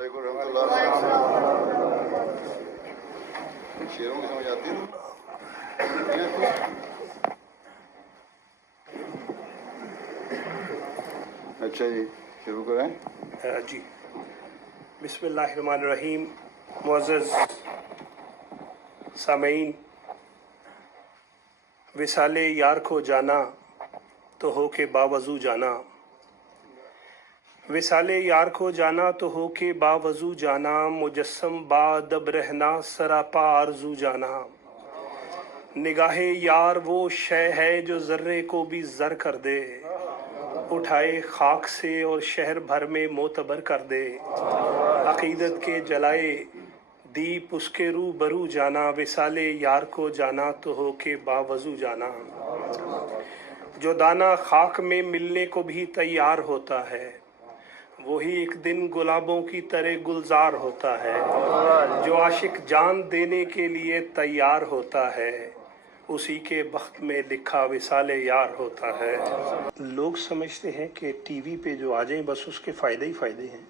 वालेकुम रहमतुल्लाह। शेरों की समझ आती है? अच्छा जी, शुरू करें। जी, बिस्मिल्लाहिर्रहमानिर्रहीम। मुअज़्ज़ज़ सामीन, विसाले यार को जाना तो हो के बावजू जाना, विसाले यार को जाना तो हो के बावजू जाना, मुजस्सम बादब रहना सरापा आरजू जाना। निगाहे यार वो शय है जो ज़र्रे को भी ज़र कर दे, उठाए खाक से और शहर भर में मोतबर कर दे। अकीदत के जलाए दीप उसके रूबरू जाना, विसाले यार को जाना तो हो के बावजू जाना। जो दाना खाक में मिलने को भी तैयार होता है, वही एक दिन गुलाबों की तरह गुलजार होता है। जो आशिक जान देने के लिए तैयार होता है, उसी के बख्त में लिखा विसाले यार होता है। लोग समझते हैं कि टीवी पे जो आ जाए बस उसके फ़ायदे ही फ़ायदे हैं,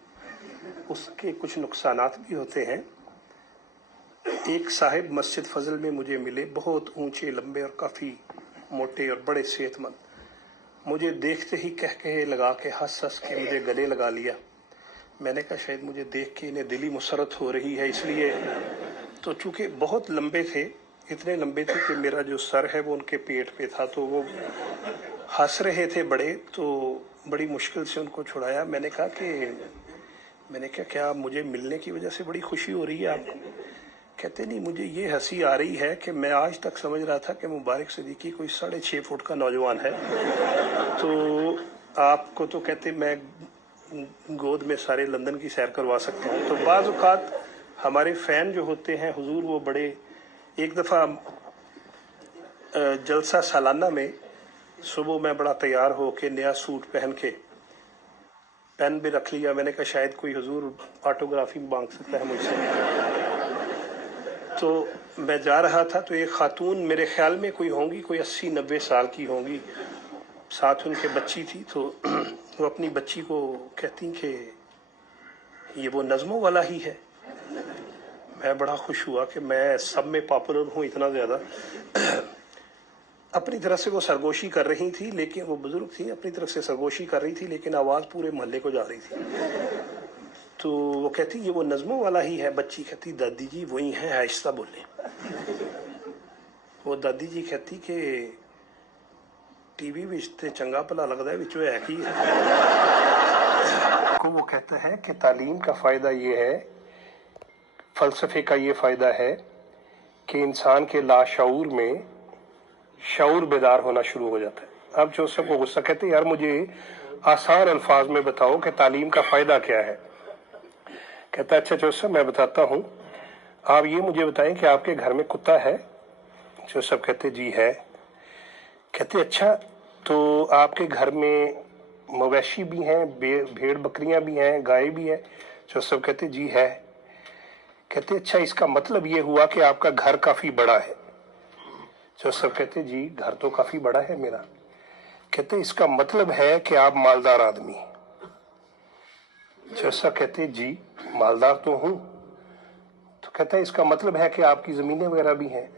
उसके कुछ नुकसानात भी होते हैं। एक साहिब मस्जिद फजल में मुझे मिले, बहुत ऊंचे लंबे और काफ़ी मोटे और बड़े सेहतमंद। मुझे देखते ही कह कहे लगा के हंस हंस के मुझे गले लगा लिया। मैंने कहा शायद मुझे देख के इन्हें दिली मुसरत हो रही है इसलिए। तो चूँकि बहुत लंबे थे, इतने लंबे थे कि मेरा जो सर है वो उनके पेट पे था, तो वो हंस रहे थे बड़े, तो बड़ी मुश्किल से उनको छुड़ाया। मैंने कहा क्या मुझे मिलने की वजह से बड़ी खुशी हो रही है आपको? कहते नहीं, मुझे ये हंसी आ रही है कि मैं आज तक समझ रहा था कि मुबारक सिद्दीकी कोई 6.5 फुट का नौजवान है, तो आपको तो कहते मैं गोद में सारे लंदन की सैर करवा सकता हूँ। तो बाज़ औक़ात हमारे फ़ैन जो होते हैं हुजूर, वो बड़े, एक दफ़ा जलसा सालाना में सुबह मैं बड़ा तैयार हो के नया सूट पहन के पेन भी रख लिया। मैंने कहा शायद कोई हुजूर ऑटोग्राफी मांग सकता है मुझसे। तो मैं जा रहा था तो एक खातून, मेरे ख्याल में कोई होंगी, कोई 80-90 साल की होंगी, साथ उनके बच्ची थी। तो वो अपनी बच्ची को कहती कि ये वो नज़मों वाला ही है। मैं बड़ा खुश हुआ कि मैं सब में पॉपुलर हूँ इतना ज़्यादा। अपनी तरफ से वो सरगोशी कर रही थी, लेकिन वो बुजुर्ग थी, अपनी तरफ से सरगोशी कर रही थी, लेकिन आवाज़ पूरे मोहल्ले को जा रही थी। तो वो कहती ये वो नज़मों वाला ही है। बच्ची कहती दादी जी वही है, आहिस्ता बोले। वो दादी जी कहती कि टीवी विच ते चंगा भला लगता है, विचों है की है। वो कहता है कि तालीम का फ़ायदा ये है, फ़लसफ़े का ये फ़ायदा है कि इंसान के लाशऊर में शऊर बेदार होना शुरू हो जाता है। अब जो सबको गुस्सा, कहते यार मुझे आसान अल्फाज में बताओ कि तालीम का फ़ायदा क्या है। कहता अच्छा जोसेफ मैं बताता हूँ, आप ये मुझे बताएं कि आपके घर में कुत्ता है? जोसेफ कहते जी है। कहते अच्छा, तो आपके घर में मवेशी भी हैं, भेड़ बकरियां भी हैं, गाय भी है? जोसेफ कहते जी है। कहते अच्छा, इसका मतलब ये हुआ कि आपका घर काफ़ी बड़ा है? जोसेफ कहते जी घर तो काफ़ी बड़ा है मेरा। कहते इसका मतलब है कि आप मालदार आदमी हैं? जोसेफ कहते जी मालदार तो हूँ। तो कहता है इसका मतलब है कि आपकी ज़मीनें वगैरह भी हैं?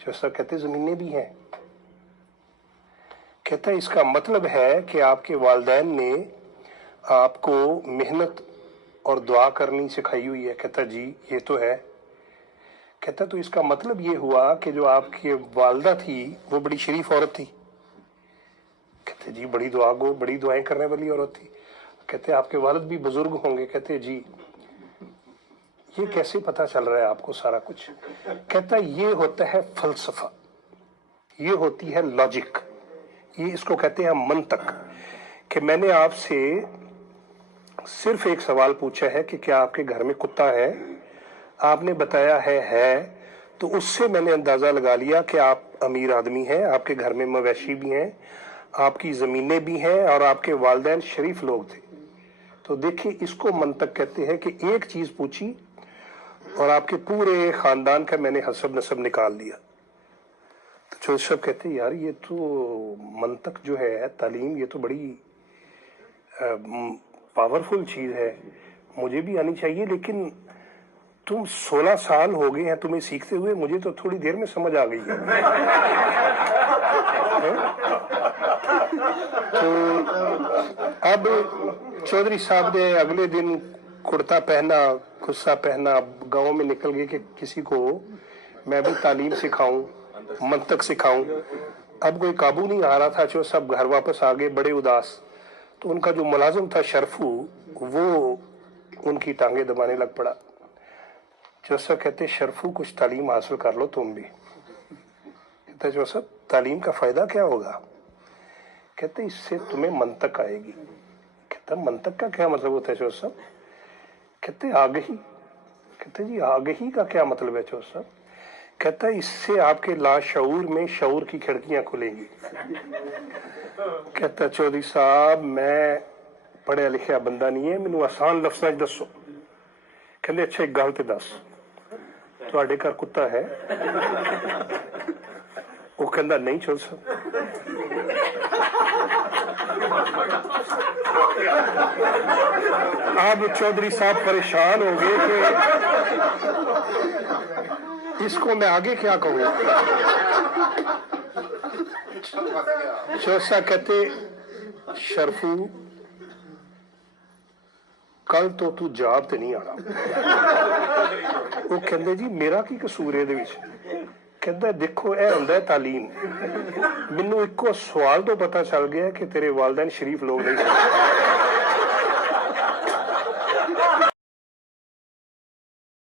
जोसेफ कहते ज़मीनें भी हैं। कहता है इसका मतलब है कि आपके वालिदैन ने आपको मेहनत और दुआ करनी सिखाई हुई है? कहता जी ये तो है। कहता तो इसका मतलब ये हुआ कि जो आपकी वालदा थी वो बड़ी शरीफ औरत थी? कहते जी बड़ी बड़ी दुआएं करने वाली औरत थी। कहते आपके वालिद भी बुजुर्ग होंगे? कहते जी। ये कैसे पता चल रहा है आपको सारा कुछ? कहता ये होता है फलसफा, ये होती है लॉजिक, ये इसको कहते हैं मंतक। कि मैंने आपसे सिर्फ एक सवाल पूछा है कि क्या आपके घर में कुत्ता है, आपने बताया है, तो उससे मैंने अंदाजा लगा लिया कि आप अमीर आदमी हैं, आपके घर में मवेशी भी हैं, आपकी ज़मीनें भी हैं और आपके वालिदैन शरीफ लोग थे। तो देखिए इसको मंतक कहते हैं कि एक चीज़ पूछी और आपके पूरे ख़ानदान का मैंने हसब नसब निकाल लिया। तो जोसेफ कहते यार ये तो मंतक जो है, तालीम, ये तो बड़ी पावरफुल चीज़ है। मुझे भी आनी चाहिए, लेकिन तुम 16 साल हो गए हैं तुम्हें सीखते हुए, मुझे तो थोड़ी देर में समझ आ गई है। तो अब चौधरी साहब ने अगले दिन कुर्ता पहना, खुस्सा पहना, गांव में निकल गए कि किसी को मैं भी तालीम सिखाऊं, मंतक सिखाऊं। अब कोई काबू नहीं आ रहा था, जो सब घर वापस आ गए बड़े उदास। तो उनका जो मुलाजिम था शरफू, वो उनकी टांगे दबाने लग पड़ा। जोसेफ कहते शरफू कुछ तालीम हासिल कर लो तुम भी। कहते जोसेफ तालीम का फायदा क्या होगा? कहते इससे तुम्हें मंतक आएगी। कहता मंतक का क्या मतलब होता है जोसेफ? कहते आगही। कहते जी आगही का क्या मतलब है जोसेफ? कहता इससे आपके लाशऊर में शऊर की खिड़कियां खुलेंगी। कहता चौधरी साहब मैं पढ़िया लिखिया बंदा नहीं है, मैनू आसान लफ्ज़ां च दसो। कहते अच्छा एक गल ते दस, तुहाडे घर कुत्ता है? वो कहता नहीं चौधरी साहब। अब चौधरी साहब परेशान हो गए कि इसको मैं आगे क्या कहूँ। चौसा कहते शरफू कल तो तू जाब ते नहीं आना। वो कहते जी मेरा की कसूर है? कहता देखो यह हुंदा है तालीम। मैनू इको सवाल तो पता चल गया कि तेरे वालदैन शरीफ लोग नहीं सन।